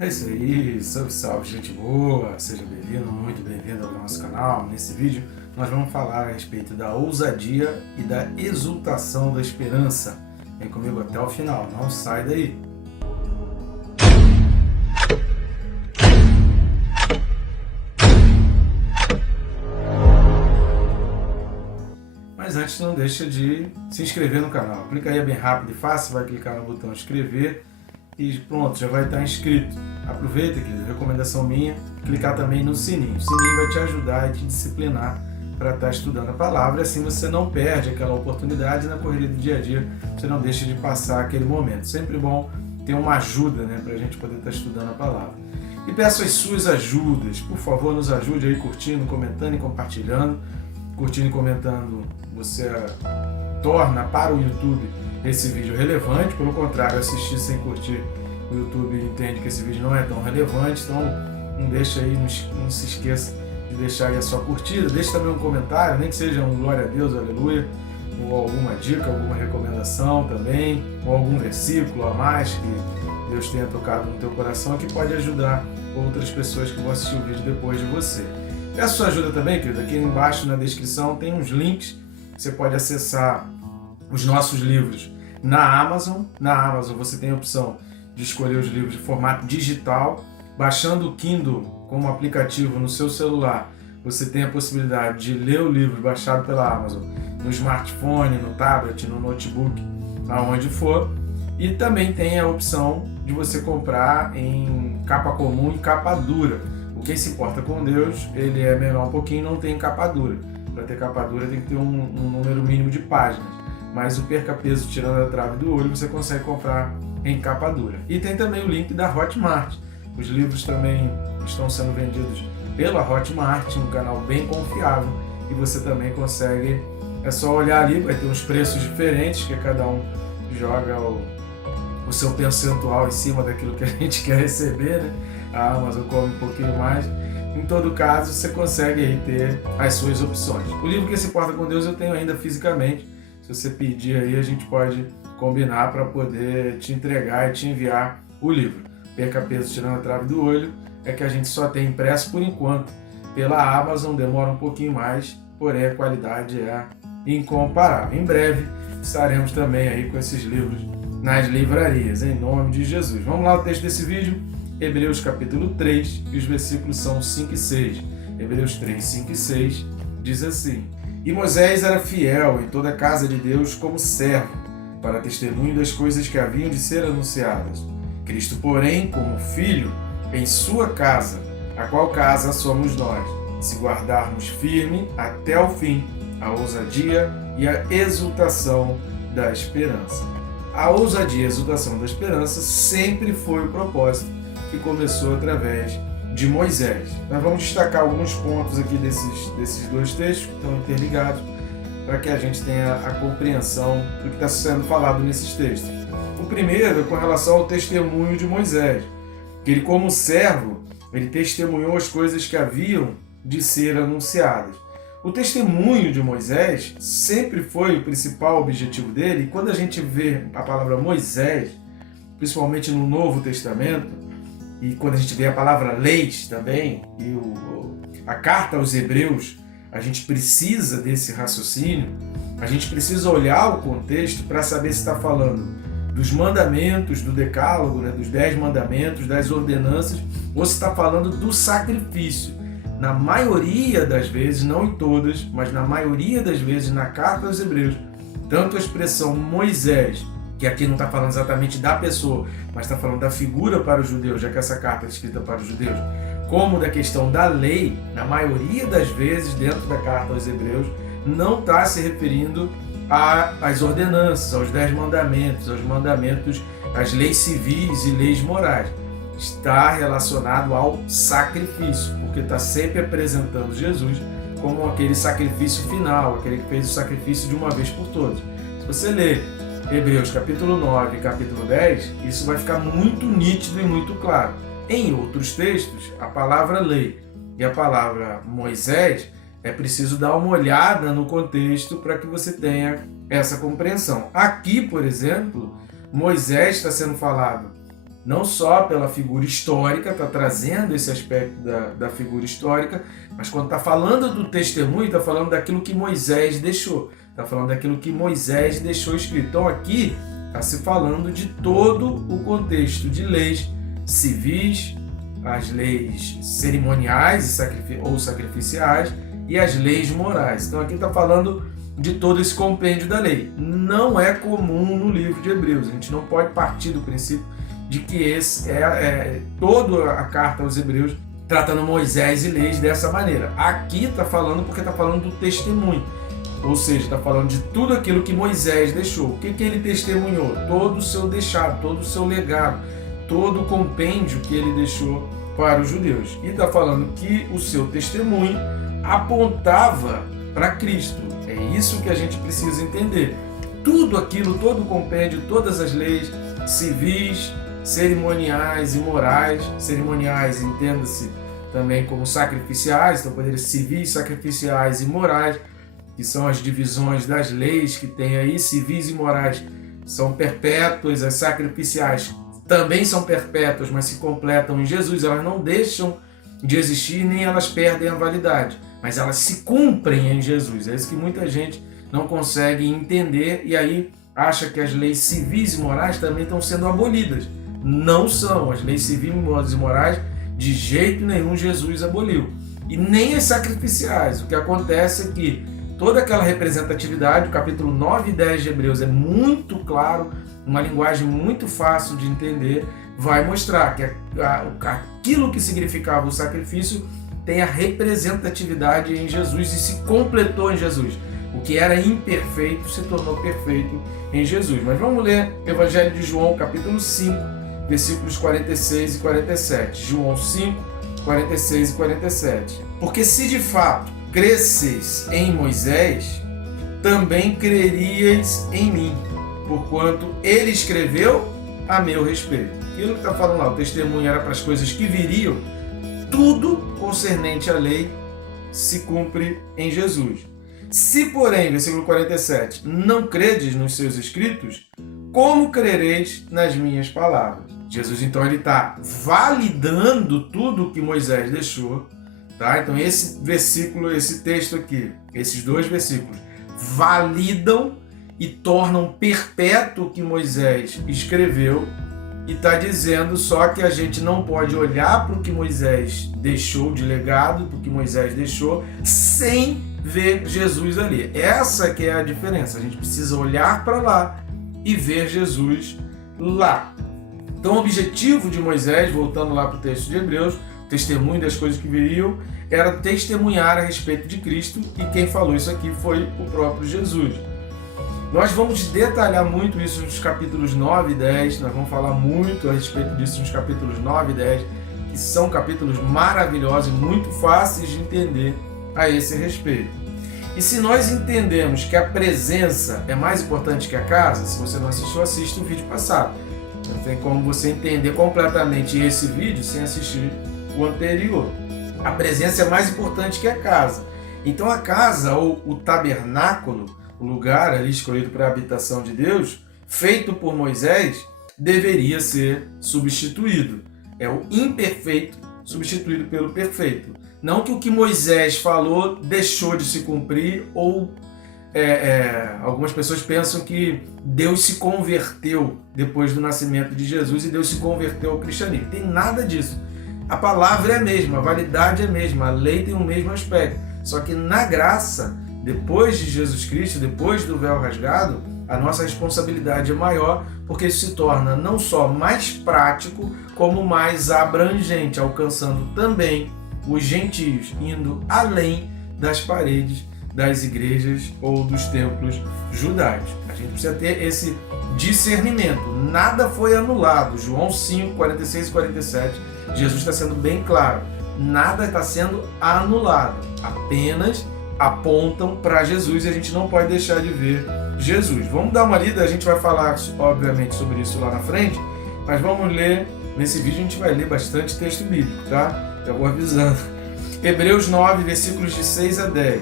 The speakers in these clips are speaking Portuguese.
É isso aí, salve, salve, gente boa! Seja bem-vindo, muito bem-vindo ao nosso canal. Nesse vídeo nós vamos falar a respeito da ousadia e da exultação da esperança. Vem comigo até o final, não sai daí! Mas antes não deixa de se inscrever no canal. Clica aí, é bem rápido e fácil, vai clicar no botão inscrever e pronto, já vai estar inscrito. Aproveita, querido, recomendação minha, clicar também no sininho. O sininho vai te ajudar e te disciplinar para estar estudando a palavra, assim você não perde aquela oportunidade na correria do dia a dia, você não deixa de passar aquele momento. Sempre bom ter uma ajuda, né, para a gente poder estar estudando a palavra. E peço as suas ajudas, por favor, nos ajude aí curtindo, comentando e compartilhando. Curtindo e comentando, você torna para o YouTube esse vídeo relevante. Pelo contrário, assistir sem curtir, o YouTube entende que esse vídeo não é tão relevante. Então não deixa aí, não se esqueça de deixar aí a sua curtida. Deixe também um comentário, nem que seja um glória a Deus, aleluia, ou alguma dica, alguma recomendação também, ou algum versículo a mais que Deus tenha tocado no teu coração, que pode ajudar outras pessoas que vão assistir o vídeo depois de você. Peço sua ajuda também, querido. Aqui embaixo na descrição tem uns links. Você pode acessar os nossos livros na Amazon. Na Amazon você tem a opção de escolher os livros de formato digital. Baixando o Kindle como aplicativo no seu celular, você tem a possibilidade de ler o livro baixado pela Amazon no smartphone, no tablet, no notebook, aonde for. E também tem a opção de você comprar em capa comum e capa dura. Quem se importa com Deus, ele é menor um pouquinho, não tem capa dura. Para ter capa dura tem que ter um número mínimo de páginas. Mas o perca-peso tirando a trave do olho, você consegue comprar em capa dura. E tem também o link da Hotmart. Os livros também estão sendo vendidos pela Hotmart, um canal bem confiável. E você também consegue, é só olhar ali, vai ter uns preços diferentes, que cada um joga o seu percentual em cima daquilo que a gente quer receber, né? A Amazon come um pouquinho mais. Em todo caso, você consegue aí ter as suas opções. O livro que se importa com Deus eu tenho ainda fisicamente. Se você pedir aí, a gente pode combinar para poder te entregar e te enviar o livro. Perca peso tirando a trave do olho é que a gente só tem impresso por enquanto pela Amazon, demora um pouquinho mais, porém a qualidade é incomparável. Em breve estaremos também aí com esses livros nas livrarias, em nome de Jesus. Vamos lá, o texto desse vídeo. Hebreus capítulo 3, e os versículos são 5 e 6. Hebreus 3, 5 e 6 diz assim: E Moisés era fiel em toda a casa de Deus como servo, para testemunho das coisas que haviam de ser anunciadas. Cristo, porém, como filho, em sua casa, a qual casa somos nós, se guardarmos firme até o fim a ousadia e a exultação da esperança. A ousadia e a exultação da esperança sempre foi o propósito que começou através de Moisés. Nós vamos destacar alguns pontos aqui desses dois textos que estão interligados para que a gente tenha a compreensão do que está sendo falado nesses textos. O primeiro é com relação ao testemunho de Moisés, que ele, como servo, ele testemunhou as coisas que haviam de ser anunciadas. O testemunho de Moisés sempre foi o principal objetivo dele, e quando a gente vê a palavra Moisés, principalmente no Novo Testamento, e quando a gente vê a palavra leis também, e a carta aos Hebreus, a gente precisa desse raciocínio, a gente precisa olhar o contexto para saber se está falando dos mandamentos, do decálogo, né, dos 10 mandamentos, das ordenanças, ou se está falando do sacrifício. Na maioria das vezes, não em todas, mas na maioria das vezes na carta aos Hebreus, tanto a expressão Moisés, que aqui não está falando exatamente da pessoa, mas está falando da figura para os judeus, já que essa carta é escrita para os judeus, como da questão da lei, na maioria das vezes, dentro da carta aos Hebreus, não está se referindo às ordenanças, aos 10 mandamentos, aos mandamentos, às leis civis e leis morais. Está relacionado ao sacrifício, porque está sempre apresentando Jesus como aquele sacrifício final, aquele que fez o sacrifício de uma vez por todas. Se você ler Hebreus capítulo 9 e capítulo 10, isso vai ficar muito nítido e muito claro. Em outros textos, a palavra lei e a palavra Moisés, é preciso dar uma olhada no contexto para que você tenha essa compreensão. Aqui, por exemplo, Moisés está sendo falado não só pela figura histórica, está trazendo esse aspecto da figura histórica, mas quando está falando do testemunho, está falando daquilo que Moisés deixou, está falando daquilo que Moisés deixou escrito. Então aqui está se falando de todo o contexto de leis civis, as leis cerimoniais ou sacrificiais e as leis morais. Então aqui está falando de todo esse compêndio da lei. Não é comum no livro de Hebreus. A gente não pode partir do princípio de que esse toda a carta aos Hebreus tratando Moisés e leis dessa maneira. Aqui está falando porque está falando do testemunho. Ou seja, está falando de tudo aquilo que Moisés deixou. O que ele testemunhou? Todo o seu deixado, todo o seu legado, todo o compêndio que ele deixou para os judeus. E está falando que o seu testemunho apontava para Cristo. É isso que a gente precisa entender. Tudo aquilo, todo o compêndio, todas as leis civis, cerimoniais e morais. Cerimoniais, entenda-se também como sacrificiais, então poderes civis, sacrificiais e morais, que são as divisões das leis que tem aí. Civis e morais são perpétuas, as sacrificiais também são perpétuas, mas se completam em Jesus. Elas não deixam de existir, nem elas perdem a validade, mas elas se cumprem em Jesus. É isso que muita gente não consegue entender e aí acha que as leis civis e morais também estão sendo abolidas. Não são. As leis civis e morais, de jeito nenhum, Jesus aboliu. E nem as sacrificiais. O que acontece é que toda aquela representatividade, o capítulo 9 e 10 de Hebreus é muito claro, uma linguagem muito fácil de entender, vai mostrar que aquilo que significava o sacrifício tem a representatividade em Jesus e se completou em Jesus. O que era imperfeito se tornou perfeito em Jesus. Mas vamos ler o Evangelho de João, capítulo 5, versículos 46 e 47. João 5, 46 e 47. Porque se de fato cresceis em Moisés, também creríeis em mim, porquanto ele escreveu a meu respeito. Aquilo que está falando lá, o testemunho era para as coisas que viriam, tudo concernente à lei se cumpre em Jesus. Se, porém, versículo 47, não credes nos seus escritos, como crereis nas minhas palavras? Jesus, então, ele está validando tudo o que Moisés deixou, tá? Então, esse versículo, esse texto aqui, esses dois versículos, validam e tornam perpétuo o que Moisés escreveu, e está dizendo só que a gente não pode olhar para o que Moisés deixou de legado, para o que Moisés deixou, sem ver Jesus ali. Essa que é a diferença. A gente precisa olhar para lá e ver Jesus lá. Então, o objetivo de Moisés, voltando lá para o texto de Hebreus, o testemunho das coisas que viriam, era testemunhar a respeito de Cristo, e quem falou isso aqui foi o próprio Jesus. Nós vamos detalhar muito isso nos capítulos 9 e 10, nós vamos falar muito a respeito disso nos capítulos 9 e 10, que são capítulos maravilhosos e muito fáceis de entender a esse respeito. E se nós entendemos que a presença é mais importante que a casa, se você não assistiu, assista o vídeo passado. Não tem como você entender completamente esse vídeo sem assistir o anterior. A presença é mais importante que a casa. Então a casa, ou o tabernáculo, o lugar ali escolhido para a habitação de Deus, feito por Moisés, deveria ser substituído. É o imperfeito substituído pelo perfeito. Não que o que Moisés falou deixou de se cumprir, ou algumas pessoas pensam que Deus se converteu depois do nascimento de Jesus e Deus se converteu ao cristianismo. Tem nada disso. A palavra é a mesma, a validade é a mesma, a lei tem o mesmo aspecto. Só que na graça, depois de Jesus Cristo, depois do véu rasgado, a nossa responsabilidade é maior, porque isso se torna não só mais prático, como mais abrangente, alcançando também os gentios, indo além das paredes das igrejas ou dos templos judaicos. A gente precisa ter esse discernimento. Nada foi anulado. João 5, 46 e 47, Jesus está sendo bem claro. Nada está sendo anulado. Apenas apontam para Jesus e a gente não pode deixar de ver Jesus. Vamos dar uma lida, a gente vai falar obviamente sobre isso lá na frente, mas vamos ler, nesse vídeo a gente vai ler bastante texto bíblico, tá? Já vou avisando. Hebreus 9, versículos de 6 a 10.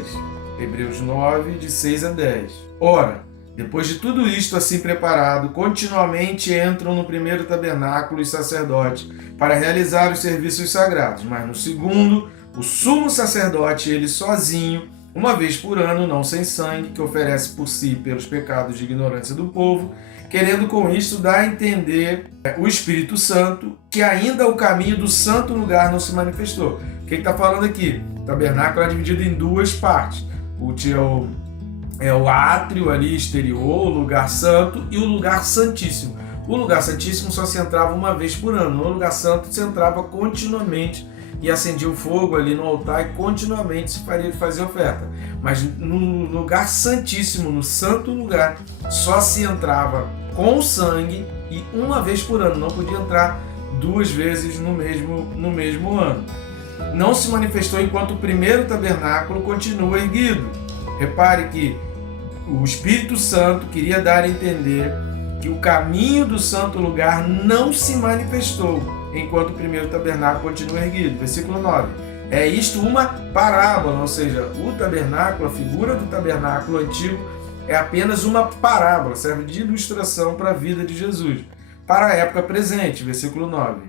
Hebreus 9, de 6 a 10. Ora, Depois de tudo isto assim preparado, continuamente entram no primeiro tabernáculo os sacerdotes para realizar os serviços sagrados, mas no segundo, o sumo sacerdote, ele sozinho, uma vez por ano, não sem sangue, que oferece por si pelos pecados de ignorância do povo, querendo com isto dar a entender o Espírito Santo que ainda o caminho do santo lugar não se manifestou. O que ele está falando aqui? O tabernáculo é dividido em duas partes. O átrio ali exterior, o lugar santo, e o lugar santíssimo. O lugar santíssimo só se entrava uma vez por ano. No lugar santo se entrava continuamente e acendia o fogo ali no altar e continuamente se fazia oferta. Mas no lugar santíssimo, no santo lugar, só se entrava com sangue e uma vez por ano. Não podia entrar duas vezes no mesmo ano. Não se manifestou enquanto o primeiro tabernáculo continua erguido. Repare que o Espírito Santo queria dar a entender que o caminho do santo lugar não se manifestou enquanto o primeiro tabernáculo continua erguido. Versículo 9. É isto uma parábola, ou seja, o tabernáculo, a figura do tabernáculo antigo é apenas uma parábola, serve de ilustração para a vida de Jesus, para a época presente. Versículo 9.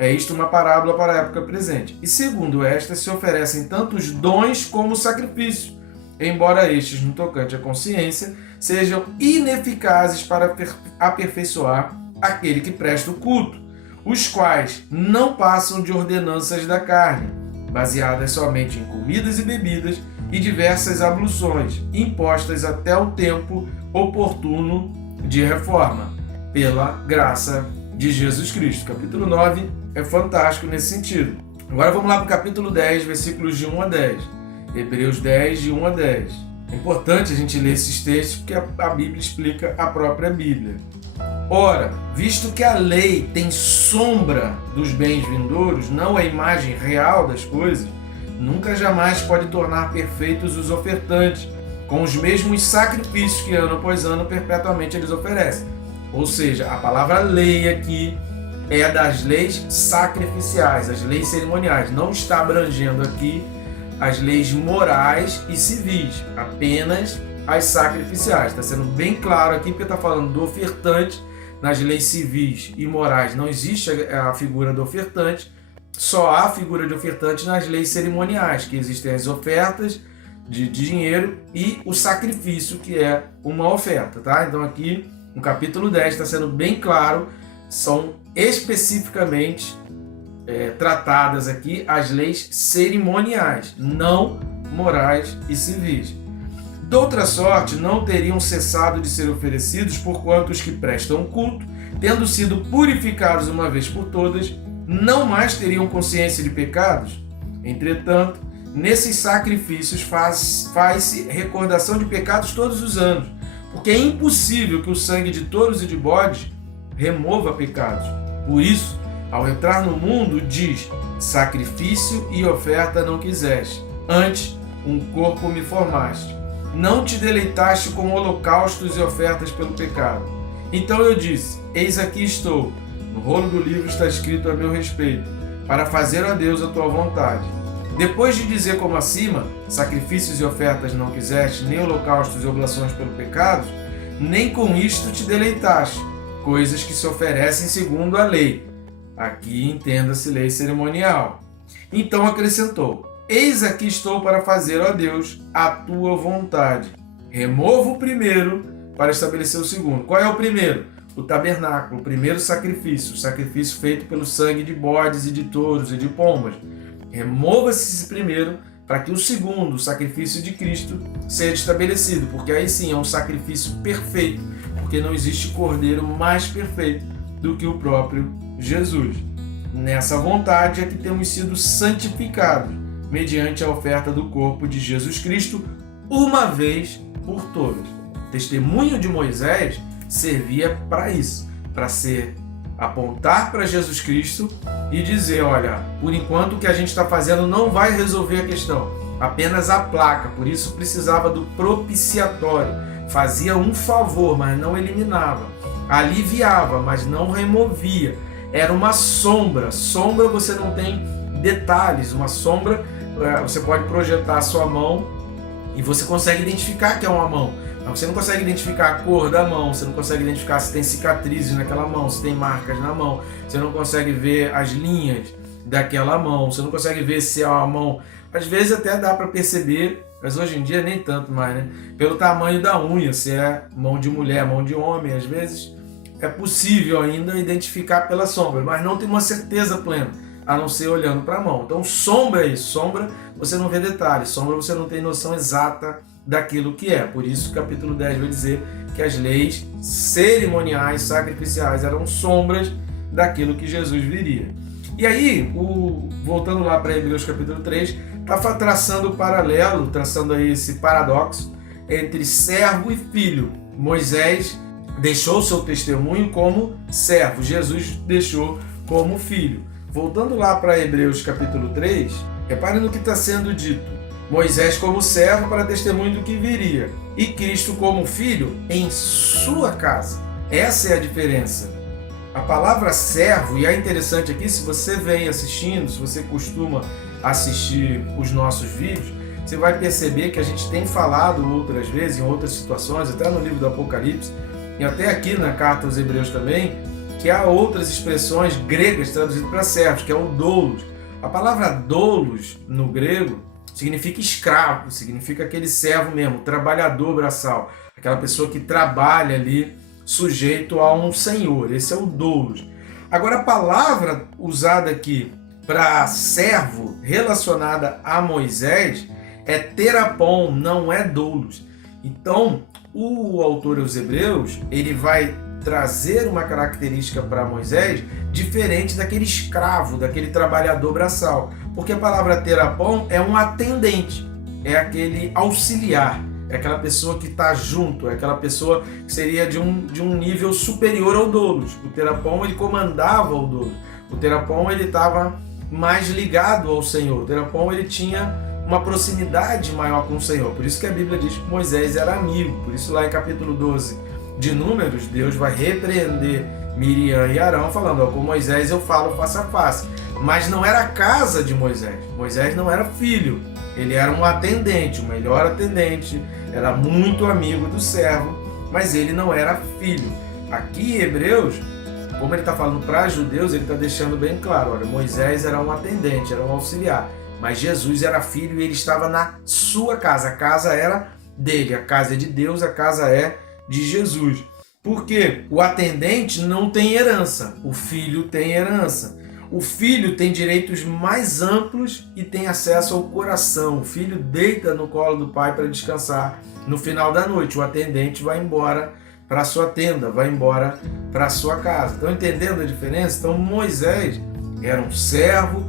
É isto uma parábola para a época presente. E segundo esta, se oferecem tanto os dons como o sacrifício, embora estes, no tocante à consciência, sejam ineficazes para aperfeiçoar aquele que presta o culto, os quais não passam de ordenanças da carne, baseadas somente em comidas e bebidas e diversas abluções, impostas até o tempo oportuno de reforma, pela graça de Jesus Cristo. Capítulo 9 é fantástico nesse sentido. Agora vamos lá para o capítulo 10, versículos de 1 a 10. Hebreus 10, de 1 a 10. É importante a gente ler esses textos porque a Bíblia explica a própria Bíblia. Ora, visto que a lei tem sombra dos bens vindouros, não a imagem real das coisas, nunca jamais pode tornar perfeitos os ofertantes, com os mesmos sacrifícios que ano após ano perpetuamente eles oferecem. Ou seja, a palavra lei aqui é das leis sacrificiais, as leis cerimoniais. Não está abrangendo aqui as leis morais e civis, apenas as sacrificiais. Está sendo bem claro aqui porque está falando do ofertante. Nas leis civis e morais não existe a figura do ofertante, só há a figura de ofertante nas leis cerimoniais, que existem as ofertas de dinheiro e o sacrifício, que é uma oferta. Tá? Então aqui no capítulo 10 está sendo bem claro, são especificamente tratadas aqui as leis cerimoniais, não morais e civis. Doutra sorte, não teriam cessado de ser oferecidos, porquanto os que prestam culto, tendo sido purificados uma vez por todas, não mais teriam consciência de pecados. Entretanto, nesses sacrifícios faz-se recordação de pecados todos os anos, porque é impossível que o sangue de touros e de bodes remova pecados. Por isso, ao entrar no mundo, diz: sacrifício e oferta não quiseste, antes um corpo me formaste. Não te deleitaste com holocaustos e ofertas pelo pecado. Então eu disse: eis aqui estou. No rolo do livro está escrito a meu respeito, para fazer a Deus a tua vontade. Depois de dizer como acima, sacrifícios e ofertas não quiseste, nem holocaustos e oblações pelo pecado, nem com isto te deleitaste, coisas que se oferecem segundo a lei. Aqui entenda-se lei cerimonial. Então acrescentou: eis aqui estou para fazer, ó Deus, a tua vontade. Removo o primeiro para estabelecer o segundo. Qual é o primeiro? O tabernáculo, o primeiro sacrifício, o sacrifício feito pelo sangue de bodes e de touros e de pombas. Remova-se esse primeiro para que o segundo, o sacrifício de Cristo, seja estabelecido, porque aí sim é um sacrifício perfeito, porque não existe cordeiro mais perfeito do que o próprio Jesus. Nessa vontade é que temos sido santificados, mediante a oferta do corpo de Jesus Cristo, uma vez por todas. O testemunho de Moisés servia para isso, para apontar para Jesus Cristo e dizer: olha, por enquanto o que a gente está fazendo não vai resolver a questão, apenas a placa, por isso precisava do propiciatório. Fazia um favor, mas não eliminava. Aliviava, mas não removia. Era uma sombra. Sombra você não tem detalhes. Uma sombra, você pode projetar a sua mão e você consegue identificar que é uma mão. Você não consegue identificar a cor da mão, você não consegue identificar se tem cicatrizes naquela mão, se tem marcas na mão, você não consegue ver as linhas daquela mão, você não consegue ver se é uma mão. Às vezes até dá para perceber, mas hoje em dia nem tanto mais, né? Pelo tamanho da unha, se é mão de mulher, mão de homem, às vezes é possível ainda identificar pela sombra, mas não tem uma certeza plena, a não ser olhando para a mão. Então sombra é isso, sombra você não vê detalhes, sombra você não tem noção exata daquilo que é. Por isso o capítulo 10 vai dizer que as leis cerimoniais, sacrificiais eram sombras daquilo que Jesus viria. E aí, voltando lá para Hebreus capítulo 3, está traçando o paralelo, traçando aí esse paradoxo entre servo e filho. Moisés deixou o seu testemunho como servo, Jesus deixou como filho. Voltando lá para Hebreus capítulo 3, reparem no que está sendo dito. Moisés como servo para testemunho do que viria, e Cristo como filho em sua casa. Essa é a diferença. A palavra servo, e é interessante aqui, se você vem assistindo, se você costuma assistir os nossos vídeos, você vai perceber que a gente tem falado outras vezes, em outras situações, até no livro do Apocalipse, e até aqui na carta aos Hebreus também, que há outras expressões gregas traduzidas para servos, que é o doulos. A palavra doulos, no grego, significa escravo, significa aquele servo mesmo, trabalhador braçal, aquela pessoa que trabalha ali sujeito a um senhor. Esse é o doulos. Agora, a palavra usada aqui para servo relacionada a Moisés é terapon, não é doulos. Então, o autor aos Hebreus, ele vai trazer uma característica para Moisés diferente daquele escravo, daquele trabalhador braçal. Porque a palavra terapon é um atendente, é aquele auxiliar, é aquela pessoa que está junto, é aquela pessoa que seria de um nível superior ao doulos. O terapon, ele comandava o doulos. O terapon, ele estava mais ligado ao Senhor. O terapon, ele tinha uma proximidade maior com o Senhor. Por isso que a Bíblia diz que Moisés era amigo. Por isso lá em capítulo 12 de Números, Deus vai repreender Miriam e Arão falando, com Moisés eu falo face a face. Mas não era a casa de Moisés. Moisés não era filho. Ele era um atendente, o melhor atendente, era muito amigo do servo, mas ele não era filho. Aqui em Hebreus, como ele está falando para judeus, ele está deixando bem claro, olha, Moisés era um atendente, era um auxiliar, mas Jesus era filho e ele estava na sua casa. A casa era dele, a casa é de Deus, a casa é de Jesus. Porque o atendente não tem herança, o filho tem herança. O filho tem direitos mais amplos e tem acesso ao coração. O filho deita no colo do pai para descansar no final da noite. O atendente vai embora para a sua tenda, vai embora para a sua casa. Estão entendendo a diferença? Então Moisés era um servo,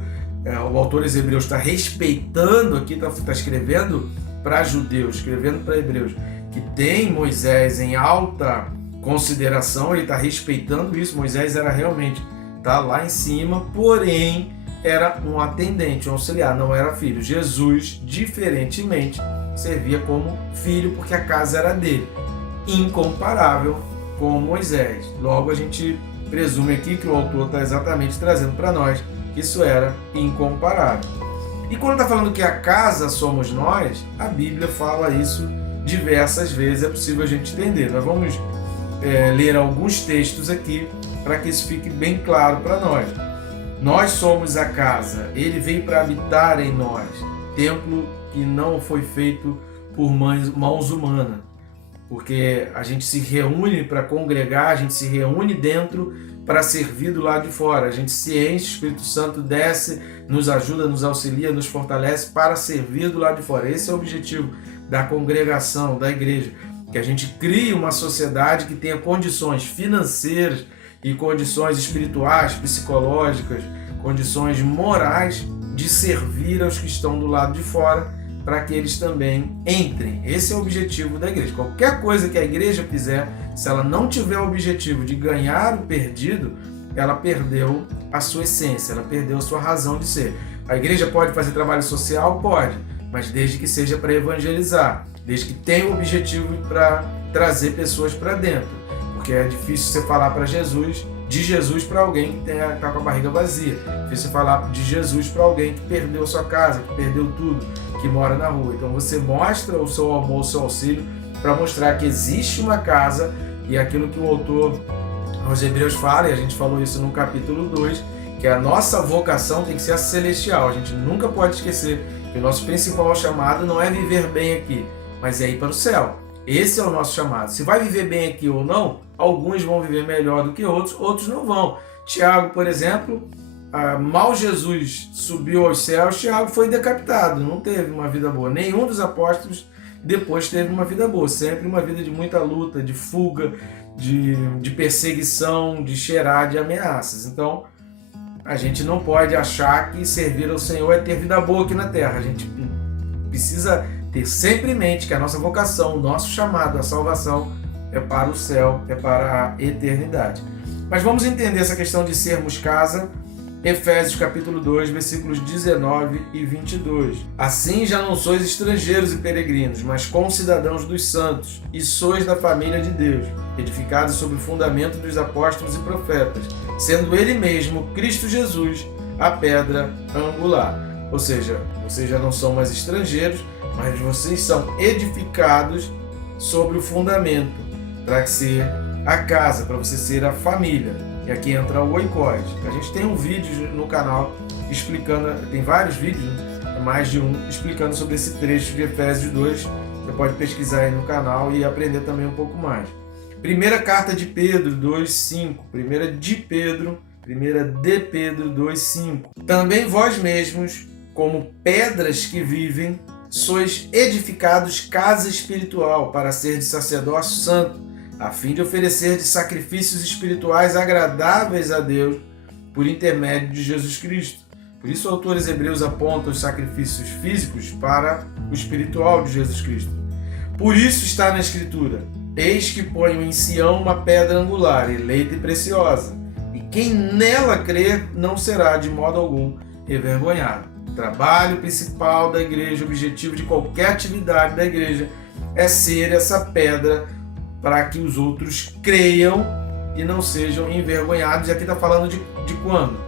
o autor dos Hebreus está respeitando aqui, está escrevendo para judeus, escrevendo para hebreus, que tem Moisés em alta consideração, ele está respeitando isso. Moisés era realmente... está lá em cima, porém era um atendente, um auxiliar, não era filho. Jesus, diferentemente, servia como filho porque a casa era dele, incomparável com Moisés. Logo a gente presume aqui que o autor está exatamente trazendo para nós que isso era incomparável. E quando está falando que a casa somos nós, a Bíblia fala isso diversas vezes, é possível a gente entender. Nós vamos ler alguns textos aqui para que isso fique bem claro para nós. Nós somos a casa, ele veio para habitar em nós, templo que não foi feito por mãos humanas, porque a gente se reúne para congregar, a gente se reúne dentro para servir do lado de fora, a gente se enche, o Espírito Santo desce, nos ajuda, nos auxilia, nos fortalece para servir do lado de fora. Esse é o objetivo da congregação, da igreja, que a gente crie uma sociedade que tenha condições financeiras e condições espirituais, psicológicas, condições morais de servir aos que estão do lado de fora, para que eles também entrem. Esse é o objetivo da igreja. Qualquer coisa que a igreja fizer, se ela não tiver o objetivo de ganhar o perdido, ela perdeu a sua essência, ela perdeu a sua razão de ser. A igreja pode fazer trabalho social? Pode, mas desde que seja para evangelizar, desde que tenha o objetivo para trazer pessoas para dentro. Porque é difícil você falar para Jesus, de Jesus para alguém que está com a barriga vazia. É difícil você falar de Jesus para alguém que perdeu a sua casa, que perdeu tudo, que mora na rua. Então você mostra o seu amor, o seu auxílio para mostrar que existe uma casa, e aquilo que o autor aos Hebreus fala, e a gente falou isso no capítulo 2, que a nossa vocação tem que ser a celestial. A gente nunca pode esquecer que o nosso principal chamado não é viver bem aqui, mas é ir para o céu. Esse é o nosso chamado. Se vai viver bem aqui ou não, alguns vão viver melhor do que outros, outros não vão. Tiago, por exemplo, mal Jesus subiu aos céus, Tiago foi decapitado, não teve uma vida boa. Nenhum dos apóstolos depois teve uma vida boa, sempre uma vida de muita luta, de fuga, de perseguição, de cheirar de ameaças. Então, a gente não pode achar que servir ao Senhor é ter vida boa aqui na terra. A gente precisa ter sempre em mente que a nossa vocação, o nosso chamado, a salvação é para o céu, é para a eternidade. Mas vamos entender essa questão de sermos casa. Efésios capítulo 2, versículos 19 e 22. Assim já não sois estrangeiros e peregrinos, mas concidadãos dos santos, e sois da família de Deus, edificados sobre o fundamento dos apóstolos e profetas, sendo Ele mesmo, Cristo Jesus, a pedra angular. Ou seja, vocês já não são mais estrangeiros, mas vocês são edificados sobre o fundamento, para ser a casa, para você ser a família. E aqui entra o oikos. A gente tem um vídeo no canal explicando, tem vários vídeos, mais de um, explicando sobre esse trecho de Efésios 2. Você pode pesquisar aí no canal e aprender também um pouco mais. Primeira carta de Pedro 2,5. Primeira de Pedro 2,5. Também vós mesmos, como pedras que vivem, sois edificados casa espiritual para ser de sacerdócio santo, a fim de oferecer de sacrifícios espirituais agradáveis a Deus por intermédio de Jesus Cristo. Por isso, o autor Hebreus aponta os sacrifícios físicos para o espiritual de Jesus Cristo. Por isso está na Escritura: eis que ponho em Sião uma pedra angular, eleita e preciosa, e quem nela crer não será de modo algum envergonhado. O trabalho principal da igreja, o objetivo de qualquer atividade da igreja é ser essa pedra para que os outros creiam e não sejam envergonhados. E aqui está falando de quando?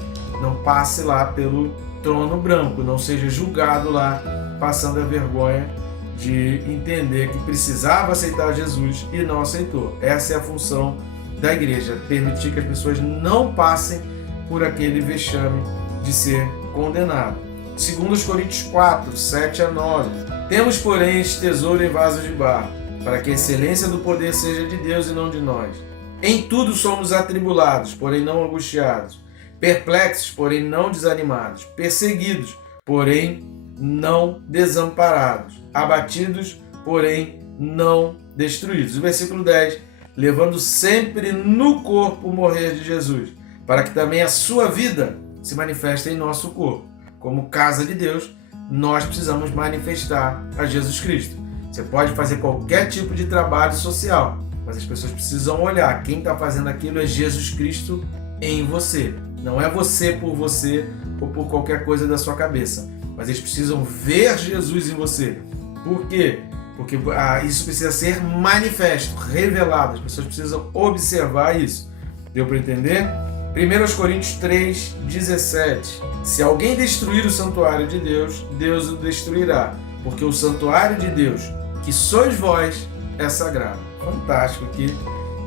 Não passe lá pelo trono branco, não seja julgado lá, passando a vergonha de entender que precisava aceitar Jesus e não aceitou. Essa é a função da igreja, permitir que as pessoas não passem por aquele vexame de ser condenado. 2 Coríntios 4, 7 a 9. Temos, porém, este tesouro em vasos de barro, para que a excelência do poder seja de Deus e não de nós. Em tudo somos atribulados, porém não angustiados, perplexos, porém não desanimados, perseguidos, porém não desamparados, abatidos, porém não destruídos. O versículo 10, levando sempre no corpo o morrer de Jesus, para que também a sua vida se manifeste em nosso corpo. Como casa de Deus, nós precisamos manifestar a Jesus Cristo. Você pode fazer qualquer tipo de trabalho social, mas as pessoas precisam olhar. Quem está fazendo aquilo é Jesus Cristo em você. Não é você por você ou por qualquer coisa da sua cabeça. Mas eles precisam ver Jesus em você. Por quê? Porque isso precisa ser manifesto, revelado. As pessoas precisam observar isso. Deu para entender? 1 Coríntios 3, 17. Se alguém destruir o santuário de Deus, Deus o destruirá. Porque o santuário de Deus, que sois vós, é sagrado. Fantástico aqui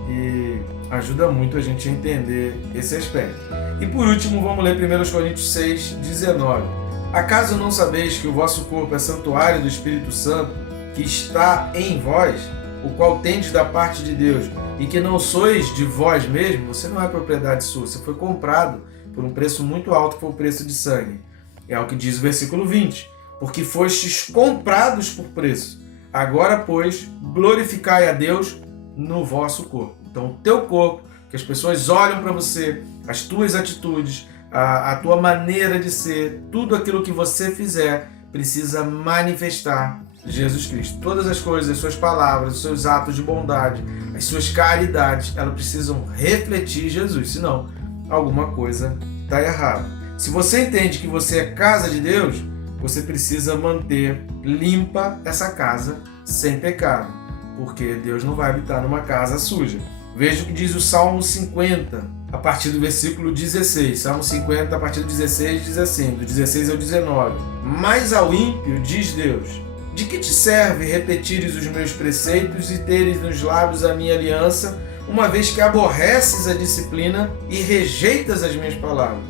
e ajuda muito a gente a entender esse aspecto. E por último, vamos ler 1 Coríntios 6, 19. Acaso não sabeis que o vosso corpo é santuário do Espírito Santo, que está em vós, o qual tendes da parte de Deus, e que não sois de vós mesmos? Você não é propriedade sua, você foi comprado por um preço muito alto, que foi o preço de sangue. É o que diz o versículo 20. Porque fostes comprados por preço. Agora, pois, glorificai a Deus no vosso corpo. Então, o teu corpo, que as pessoas olham para você, as tuas atitudes, a tua maneira de ser, tudo aquilo que você fizer, precisa manifestar Jesus Cristo. Todas as coisas, as suas palavras, os seus atos de bondade, as suas caridades, elas precisam refletir Jesus, senão alguma coisa está errada. Se você entende que você é casa de Deus, você precisa manter limpa essa casa sem pecado, porque Deus não vai habitar numa casa suja. Veja o que diz o Salmo 50, a partir do versículo 16. Salmo 50, a partir do 16, diz assim, do 16 ao 19. Mas ao ímpio, diz Deus, De que te serve repetires os meus preceitos e teres nos lábios a minha aliança, uma vez que aborreces a disciplina e rejeitas as minhas palavras?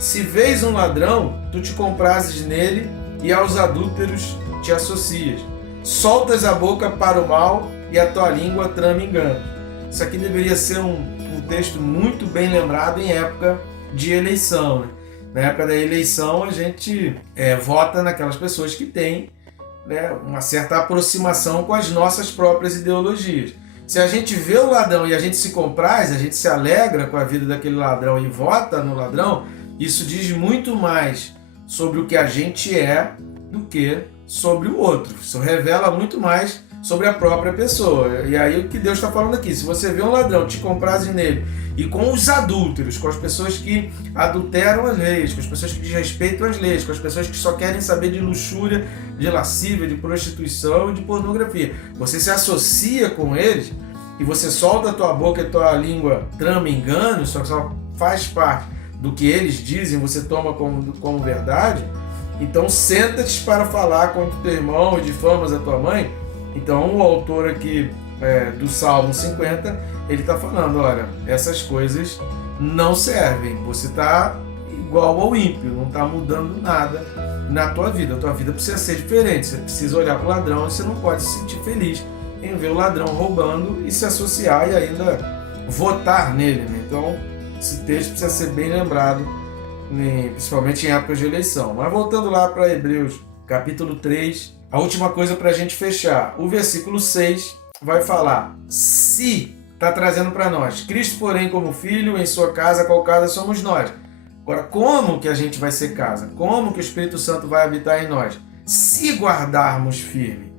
Se vês um ladrão, tu te comprases nele e aos adúlteros te associas. Soltas a boca para o mal e a tua língua trama engano. Isso aqui deveria ser um texto muito bem lembrado em época de eleição, né? Na época da eleição, a gente vota naquelas pessoas que têm, né, uma certa aproximação com as nossas próprias ideologias. Se a gente vê o ladrão e a gente se compraz, a gente se alegra com a vida daquele ladrão e vota no ladrão, isso diz muito mais sobre o que a gente é do que sobre o outro. Isso revela muito mais sobre a própria pessoa. E aí o que Deus está falando aqui, se você vê um ladrão, te compraze nele, e com os adúlteros, com as pessoas que adulteram as leis, com as pessoas que desrespeitam as leis, com as pessoas que só querem saber de luxúria, de lascívia, de prostituição e de pornografia, você se associa com eles e você solta a tua boca e a tua língua trama engano, só faz parte do que eles dizem, você toma como verdade, então senta-te para falar contra o teu irmão e difamas a tua mãe. Então o autor aqui do Salmo 50, ele está falando, olha, essas coisas não servem, você está igual ao ímpio, não está mudando nada na tua vida, a tua vida precisa ser diferente, você precisa olhar para o ladrão e você não pode se sentir feliz em ver o ladrão roubando e se associar e ainda votar nele, né? Então esse texto precisa ser bem lembrado, principalmente em épocas de eleição. Mas voltando lá para Hebreus capítulo 3, a última coisa para a gente fechar, o versículo 6 vai falar, se está trazendo para nós, Cristo porém como filho, em sua casa, qual casa somos nós. Agora, como que a gente vai ser casa? Como que o Espírito Santo vai habitar em nós? Se guardarmos firme.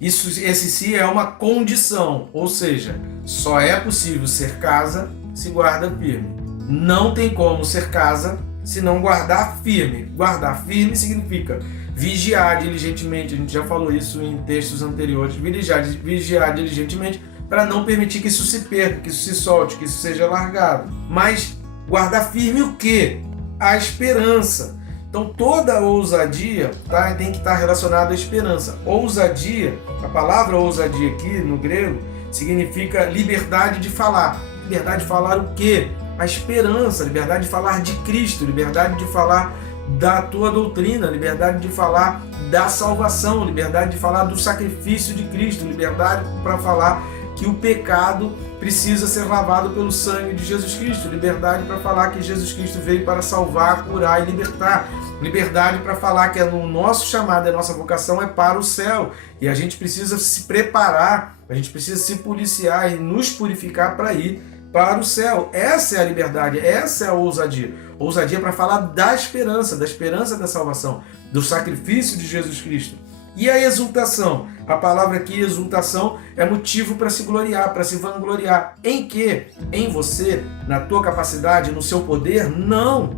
Esse se é uma condição, ou seja, só é possível ser casa se guarda firme. Não tem como ser casa se não guardar firme. Guardar firme significa vigiar diligentemente, a gente já falou isso em textos anteriores, vigiar diligentemente para não permitir que isso se perca, que isso se solte, que isso seja largado. Mas guardar firme o quê? A esperança. Então toda ousadia tem que estar relacionada à esperança. Ousadia, a palavra ousadia aqui no grego, significa liberdade de falar. Liberdade de falar o quê? A esperança, liberdade de falar de Cristo, liberdade de falar da tua doutrina, liberdade de falar da salvação, liberdade de falar do sacrifício de Cristo, liberdade para falar que o pecado precisa ser lavado pelo sangue de Jesus Cristo, liberdade para falar que Jesus Cristo veio para salvar, curar e libertar, liberdade para falar que o nosso chamado, a nossa vocação é para o céu e a gente precisa se preparar, a gente precisa se policiar e nos purificar para ir para o céu. Essa é a liberdade, essa é a ousadia. Ousadia para falar da esperança da salvação, do sacrifício de Jesus Cristo. E a exultação? A palavra aqui, exultação, é motivo para se gloriar, para se vangloriar. Em quê? Em você, na tua capacidade, no seu poder? Não!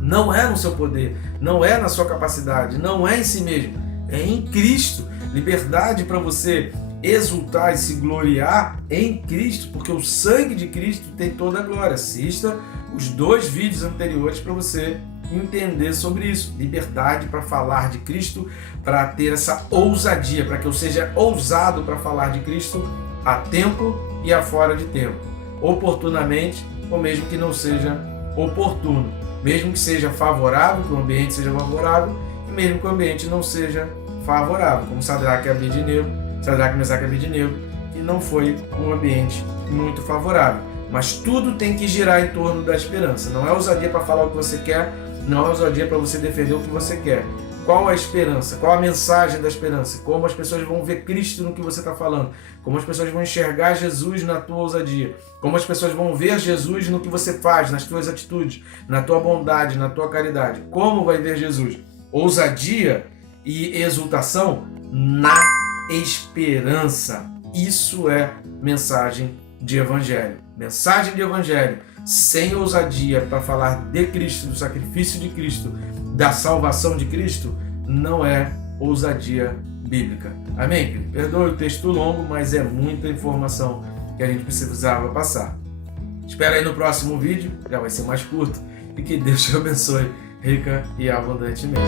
Não é no seu poder, não é na sua capacidade, não é em si mesmo. É em Cristo. Liberdade para você exultar e se gloriar em Cristo, porque o sangue de Cristo tem toda a glória. Assista os 2 vídeos anteriores para você entender sobre isso. Liberdade para falar de Cristo, para ter essa ousadia, para que eu seja ousado para falar de Cristo a tempo e a fora de tempo, oportunamente ou mesmo que não seja oportuno, mesmo que seja favorável, que o ambiente seja favorável, e mesmo que o ambiente não seja favorável, como Sadraque, Mesaque e Abednego, e não foi um ambiente muito favorável. Mas tudo tem que girar em torno da esperança. Não é ousadia para falar o que você quer, não é ousadia para você defender o que você quer. Qual a esperança? Qual a mensagem da esperança? Como as pessoas vão ver Cristo no que você está falando? Como as pessoas vão enxergar Jesus na tua ousadia? Como as pessoas vão ver Jesus no que você faz, nas tuas atitudes, na tua bondade, na tua caridade? Como vai ver Jesus? Ousadia e exultação na esperança. Isso é mensagem de evangelho. Mensagem de evangelho sem ousadia para falar de Cristo, do sacrifício de Cristo, da salvação de Cristo, não é ousadia bíblica. Amém? Perdoe o texto longo, mas é muita informação que a gente precisava passar. Espera aí no próximo vídeo, já vai ser mais curto, e que Deus te abençoe rica e abundantemente.